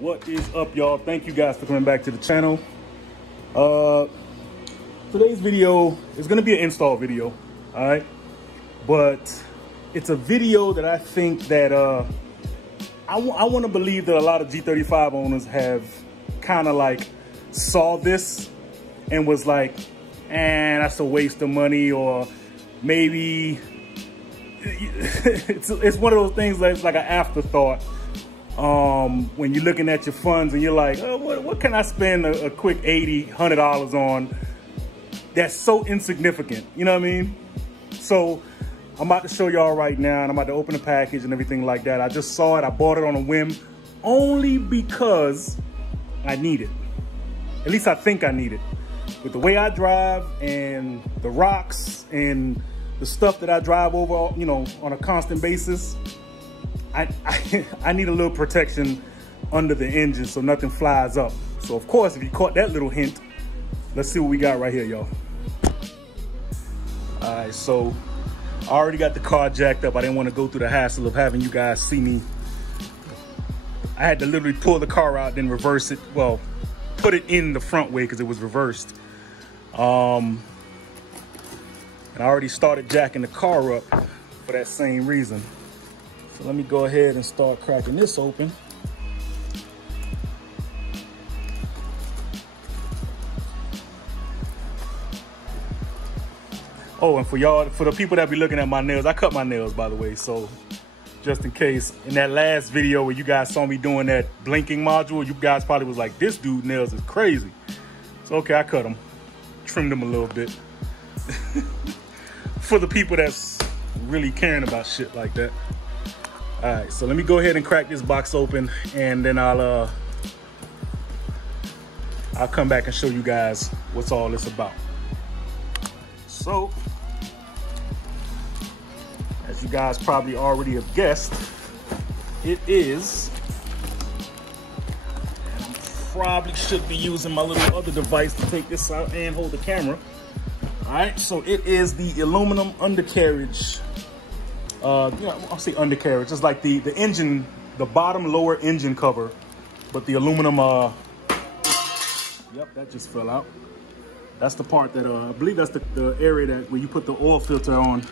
What is up, y'all? Thank you guys for coming back to the channel. Today's video is going to be an install video, all right? But it's a video that I think that I want to believe that a lot of G35 owners have kind of like saw this and was like, that's a waste of money, or maybe it's one of those things that's like an afterthought. When you're looking at your funds and you're like, oh, what can I spend a quick $80, $100 on that's so insignificant, you know what I mean? So I'm about to show y'all right now, and I'm about to open the package and everything like that. I just saw it, I bought it on a whim, only because I need it. At least I think I need it. With the way I drive and the rocks and the stuff that I drive over, you know, on a constant basis, I need a little protection under the engine so nothing flies up. So of course, if you caught that little hint, let's see what we got right here, y'all. All right, so I already got the car jacked up. I didn't want to go through the hassle of having you guys see me. I had to literally pull the car out, then reverse it. Well, put it in the front way because it was reversed. And I already started jacking the car up for that same reason. So let me go ahead and start cracking this open. Oh, and for the people that be looking at my nails, I cut my nails, by the way. So just in case, in that last video where you guys saw me doing that blinking module, you guys probably was like, this dude nails is crazy. So okay, I cut them, trimmed them a little bit. For the people that's really caring about shit like that. All right, so let me go ahead and crack this box open, and then I'll come back and show you guys what's all this about. So, as you guys probably already have guessed, it is, and I probably should be using my little other device to take this out and hold the camera. All right, so it is the aluminum undercarriage. You know, I'll say undercarriage. It's like the engine, the bottom lower engine cover, but the aluminum. Yep, that just fell out. That's the part that I believe that's the area that where you put the oil filter on,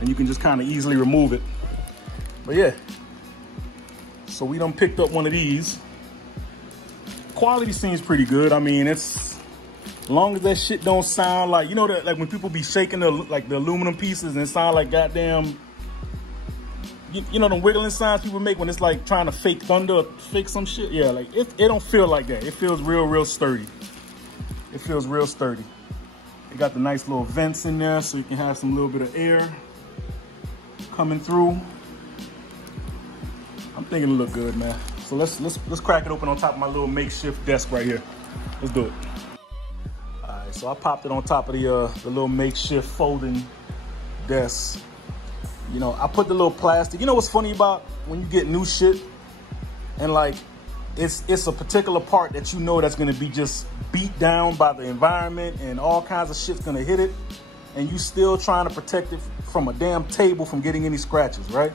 and you can just kind of easily remove it. But yeah, so we done picked up one of these. Quality seems pretty good. I mean, it's as long as that shit don't sound like, you know, that like when people be shaking the aluminum pieces and it sound like goddamn. You know the wiggling sounds people make when it's like trying to fake thunder or fake some shit? Yeah, like it don't feel like that. It feels real sturdy. It feels real sturdy. It got the nice little vents in there so you can have some little bit of air coming through. I'm thinking it look good, man. So let's crack it open on top of my little makeshift desk right here. Let's do it. All right, so I popped it on top of the little makeshift folding desk. You know, I put the little plastic. You know what's funny about when you get new shit and like it's a particular part that you know that's gonna be just beat down by the environment and all kinds of shit's gonna hit it, and you still trying to protect it from a damn table from getting any scratches, right?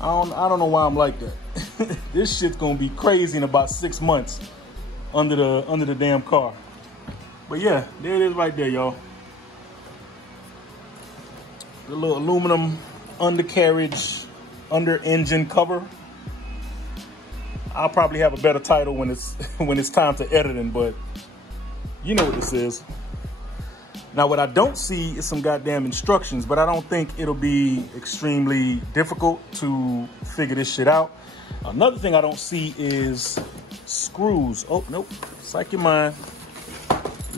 I don't know why I'm like that. This shit's gonna be crazy in about 6 months under the damn car. But yeah, there it is right there, y'all. The little aluminum undercarriage, under engine cover. I'll probably have a better title when it's time to editing, but you know what this is. Now, what I don't see is some goddamn instructions, but I don't think it'll be extremely difficult to figure this shit out. Another thing I don't see is screws. Oh, nope, psych your mind.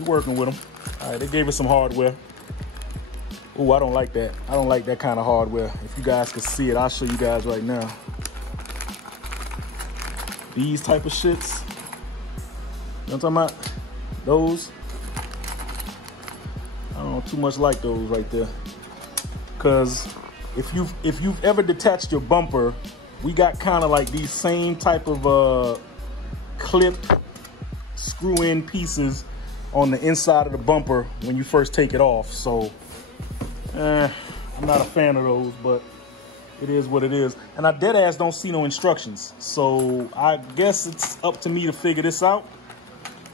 We're working with them. All right, they gave us some hardware. Oh, I don't like that. I don't like that kind of hardware. If you guys can see it, I'll show you guys right now. These type of shits. You know what I'm talking about? Those. I don't know too much like those right there. Cause if you've ever detached your bumper, we got kind of like these same type of clip screw-in pieces on the inside of the bumper when you first take it off. So I'm not a fan of those, but it is what it is. And I dead ass don't see no instructions. So I guess it's up to me to figure this out.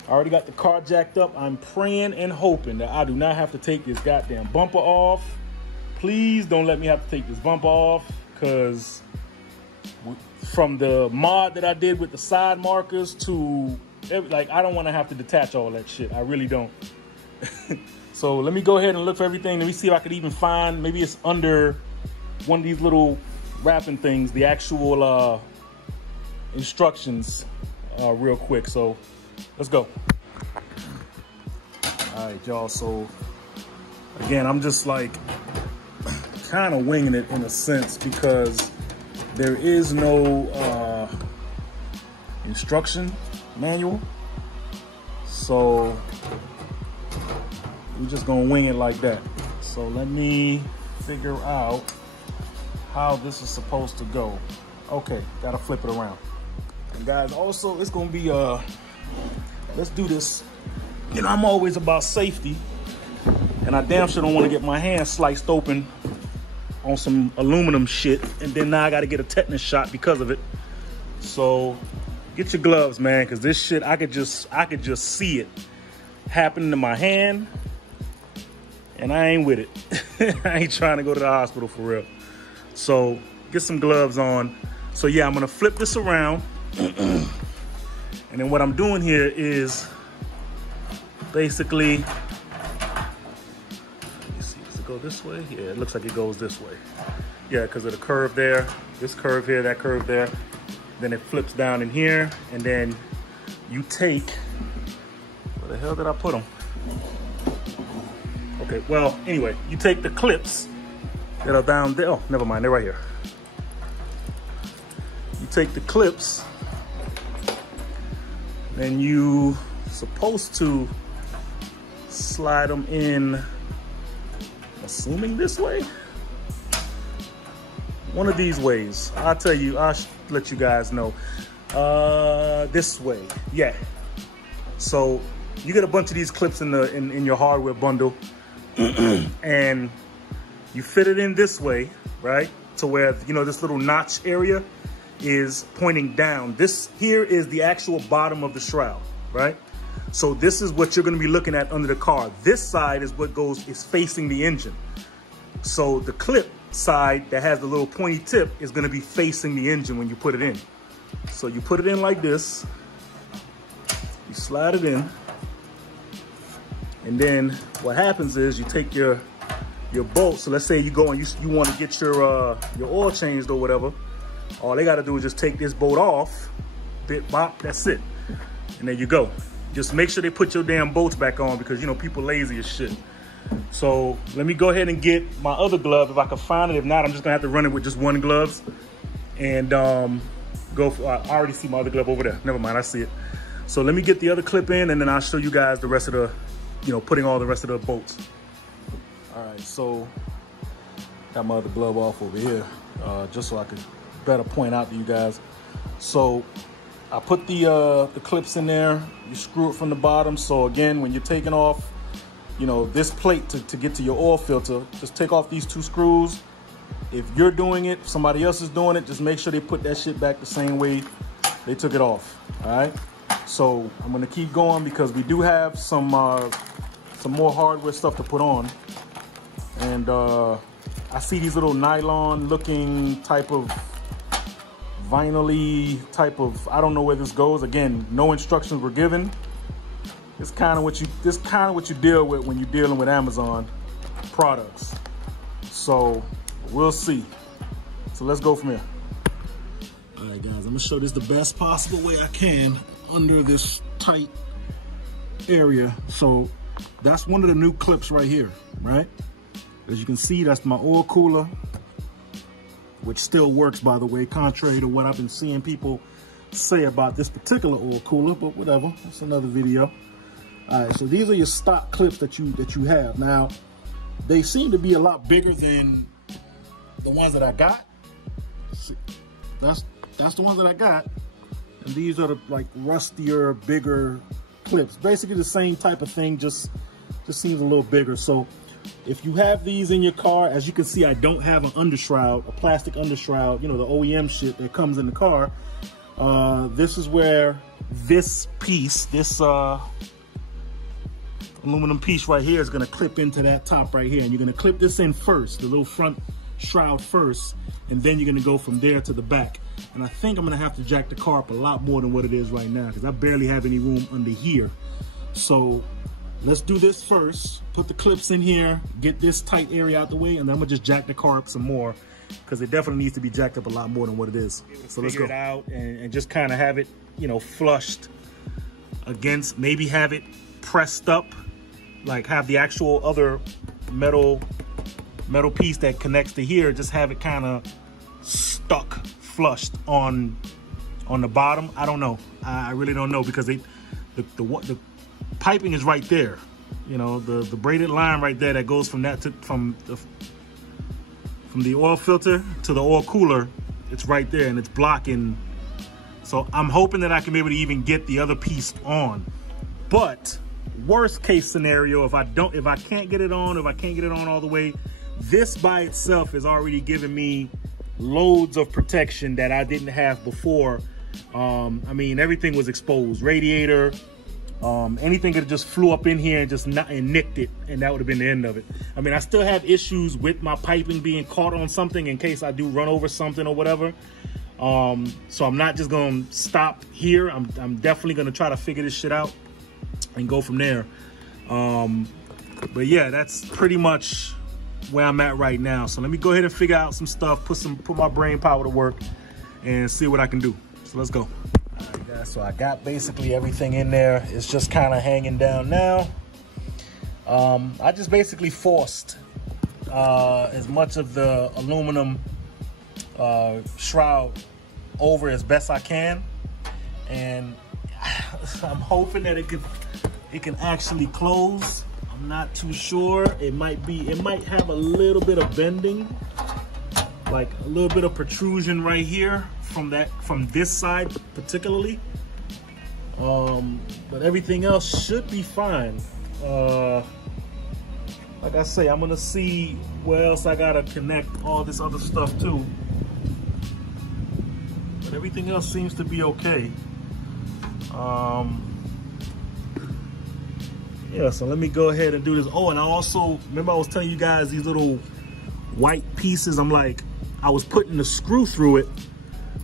I already got the car jacked up. I'm praying and hoping that I do not have to take this goddamn bumper off. Please don't let me have to take this bumper off, because from the mod that I did with the side markers to, like, I don't want to have to detach all that shit. I really don't. So let me go ahead and look for everything. Let me see if I could even find, maybe it's under one of these little wrapping things, the actual instructions real quick. So let's go. All right, y'all. So again, I'm just like kind of winging it in a sense, because there is no instruction manual. So we're just gonna wing it like that. So let me figure out how this is supposed to go. Okay, gotta flip it around. And guys, also it's gonna be let's do this. You know, I'm always about safety, and I damn sure don't want to get my hand sliced open on some aluminum shit, and then now I gotta get a tetanus shot because of it. So get your gloves, man, because this shit, I could just see it happening to my hand, and I ain't with it. I ain't trying to go to the hospital for real. So get some gloves on. So yeah, I'm gonna flip this around. And then what I'm doing here is basically, let me see, does it go this way? Yeah, it looks like it goes this way. Yeah, because of the curve there, this curve here, that curve there. Then it flips down in here, and then you take, where the hell did I put them? Okay, well, anyway, you take the clips that are down there. Oh, never mind, they're right here. You take the clips, then you supposed to slide them in, assuming this way? One of these ways. I'll tell you, I'll let you guys know. This way, yeah. So you get a bunch of these clips in your hardware bundle, and you fit it in this way, right? To where, you know, this little notch area is pointing down. This here is the actual bottom of the shroud, right? So this is what you're gonna be looking at under the car. This side is what is facing the engine. So the clip side that has the little pointy tip is gonna be facing the engine when you put it in. So you put it in like this, you slide it in, and then what happens is you take your bolt. So let's say you go and you want to get your oil changed or whatever. All they got to do is just take this bolt off, bit bop, that's it. And there you go. Just make sure they put your damn bolts back on, because, you know, people lazy as shit. So let me go ahead and get my other glove if I can find it. If not, I'm just gonna have to run it with just one glove and go for, I already see my other glove over there. Never mind, I see it. So let me get the other clip in, and then I'll show you guys the rest of the, you know, putting all the rest of the bolts. All right, so got my other glove off over here, just so I could better point out to you guys. So I put the clips in there. You screw it from the bottom. So again, when you're taking off, you know, this plate to get to your oil filter, just take off these two screws. If you're doing it, if somebody else is doing it, just make sure they put that shit back the same way they took it off. All right. So I'm gonna keep going, because we do have some more hardware stuff to put on. And I see these little nylon looking type of vinyl-y type of, I don't know where this goes. Again, no instructions were given. It's kind of what you deal with when you're dealing with Amazon products. So we'll see. So let's go from here. All right, guys, I'm gonna show this the best possible way I can under this tight area. So that's one of the new clips right here, right? As you can see, that's my oil cooler, which still works, by the way, contrary to what I've been seeing people say about this particular oil cooler, but whatever, that's another video. All right, so these are your stock clips that you have. Now, they seem to be a lot bigger than the ones that I got. See, that's the ones that I got, and these are the like rustier, bigger clips. Basically the same type of thing, just seems a little bigger. So if you have these in your car, as you can see, I don't have an undershroud, a plastic undershroud, you know, the OEM shit that comes in the car. This is where this piece, this aluminum piece right here is gonna clip into that top right here. And you're gonna clip this in first, the little front shroud first, and then you're gonna go from there to the back. And I think I'm gonna have to jack the car up a lot more than what it is right now, because I barely have any room under here. So let's do this first, put the clips in here, get this tight area out the way, and then I'm gonna just jack the car up some more, because it definitely needs to be jacked up a lot more than what it is. So let's go it out and just kind of have it, you know, flushed against, maybe have it pressed up, like have the actual other metal piece that connects to here, just have it kind of stuck flushed on the bottom. I don't know. I really don't know, because the piping is right there. You know, the braided line right there that goes from that to from the oil filter to the oil cooler. It's right there, and it's blocking. So I'm hoping that I can be able to even get the other piece on. But worst case scenario, if I can't get it on, if I can't get it on all the way, this by itself is already giving me loads of protection that I didn't have before. I mean, everything was exposed. Radiator, anything could have just flew up in here and just nicked it, and that would have been the end of it. I mean, I still have issues with my piping being caught on something in case I do run over something or whatever. So I'm not just gonna stop here. I'm definitely gonna try to figure this shit out and go from there. But yeah, that's pretty much where I'm at right now. So let me go ahead and figure out some stuff, put my brain power to work, and see what I can do. So let's go. All right, guys, so I got basically everything in there. It's just kind of hanging down now. I just basically forced as much of the aluminum shroud over as best I can, and I'm hoping that it can actually close. I'm not too sure. It might have a little bit of bending, like a little bit of protrusion right here from this side particularly. But everything else should be fine. Like I say, I'm gonna see where else I gotta connect all this other stuff to. But everything else seems to be okay. Yeah, so let me go ahead and do this. Oh, and I also, remember I was telling you guys these little white pieces, I was putting the screw through it,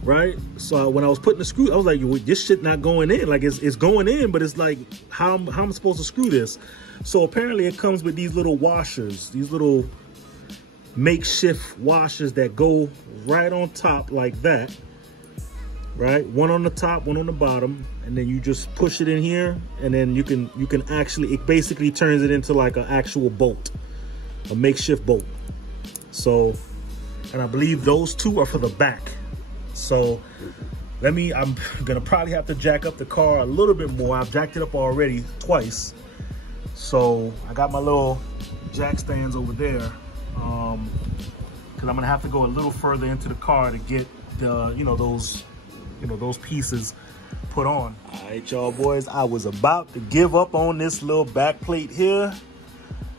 right? So when I was putting the screw, I was like, this shit not going in. Like, it's going in, but it's like, how am I supposed to screw this? So apparently it comes with these little washers, these little makeshift washers that go right on top like that, right? One on the top, one on the bottom, and then you just push it in here, and then you can actually, it basically turns it into like an actual bolt, a makeshift bolt. So, and I believe those two are for the back. So I'm gonna probably have to jack up the car a little bit more. I've jacked it up already twice. So I got my little jack stands over there, because I'm gonna have to go a little further into the car to get the, those pieces put on. All right, y'all boys, I was about to give up on this little back plate here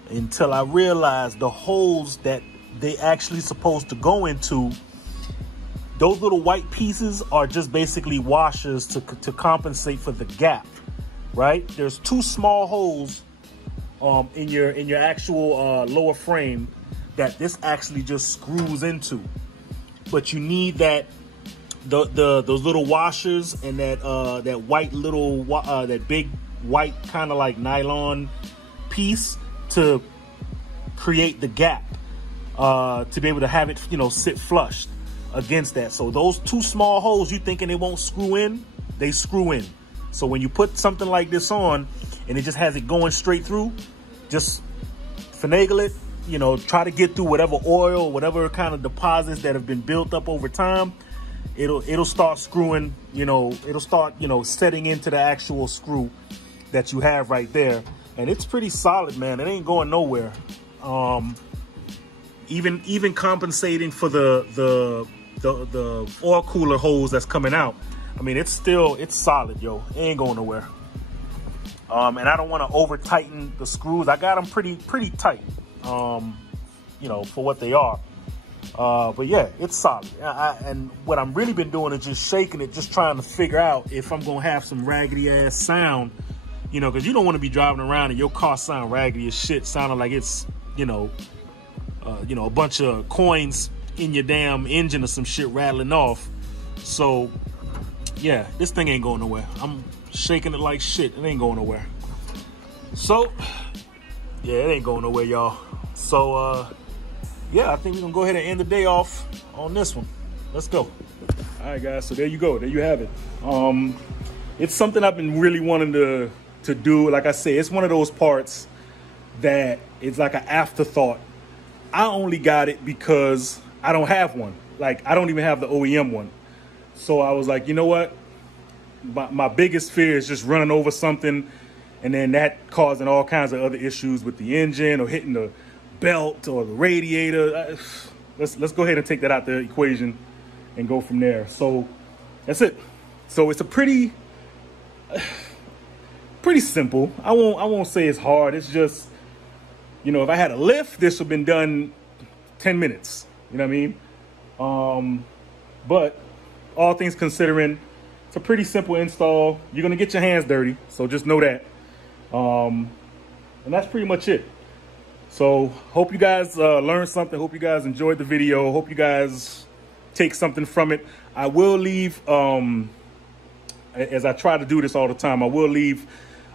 until I realized the holes that they actually supposed to go into, those little white pieces are just basically washers to compensate for the gap, right? There's two small holes in your actual lower frame that this actually just screws into, but you need those little washers and that white little that big white kind of like nylon piece to create the gap, to be able to have it sit flush against that. So those two small holes, you thinking they won't screw in, they screw in. So when you put something like this on and it just has it going straight through, just finagle it, try to get through whatever oil, whatever kind of deposits that have been built up over time. It'll start screwing, it'll start, setting into the actual screw that you have right there. And it's pretty solid, man. It ain't going nowhere. Even compensating for the oil cooler hose that's coming out. I mean, it's solid, yo. It ain't going nowhere. And I don't want to over tighten the screws. I got them pretty tight. you know, for what they are. But yeah, it's solid. And what I'm really been doing is just shaking it, just trying to figure out if I'm gonna have some raggedy ass sound, you know, because you don't want to be driving around and your car sound raggedy as shit, sounding like it's, you know, a bunch of coins in your damn engine or some shit rattling off. So yeah, this thing ain't going nowhere. I'm shaking it like shit. It ain't going nowhere. So yeah, it ain't going nowhere, y'all. So yeah, I think we're gonna go ahead and end the day off on this one. Let's go. All right, guys, so there you go. There you have it. It's something I've been really wanting to do. Like I say, it's one of those parts that it's like an afterthought. I only got it because I don't have one. Like, I don't even have the OEM one. So I was like, you know what? My biggest fear is just running over something and then that causing all kinds of other issues with the engine or hitting the belt or the radiator. Let's go ahead and take that out the equation and go from there. So that's it. So it's a pretty simple. I won't say it's hard. It's just, you know, if I had a lift, this would have been done 10 minutes. You know what I mean? But all things considering, it's a pretty simple install. You're gonna get your hands dirty, so just know that. And that's pretty much it. So hope you guys learned something. Hope you guys enjoyed the video. Hope you guys take something from it. I will leave, as I try to do this all the time, I will leave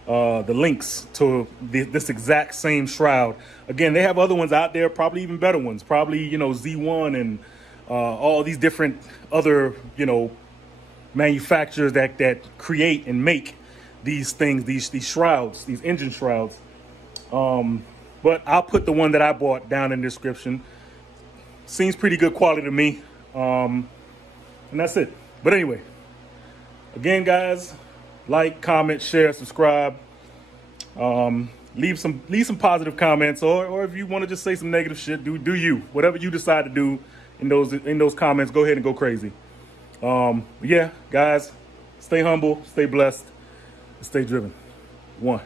the links to this exact same shroud. Again, they have other ones out there, probably even better ones. Probably, you know, Z1 and all these different other, you know, manufacturers that create and make these things, these shrouds, these engine shrouds. But I'll put the one that I bought down in the description. Seems pretty good quality to me. And that's it. But anyway, again, guys, like, comment, share, subscribe. Leave some positive comments, or if you want to just say some negative shit, do you. Whatever you decide to do in those comments, go ahead and go crazy. Yeah, guys, stay humble, stay blessed, stay driven. One.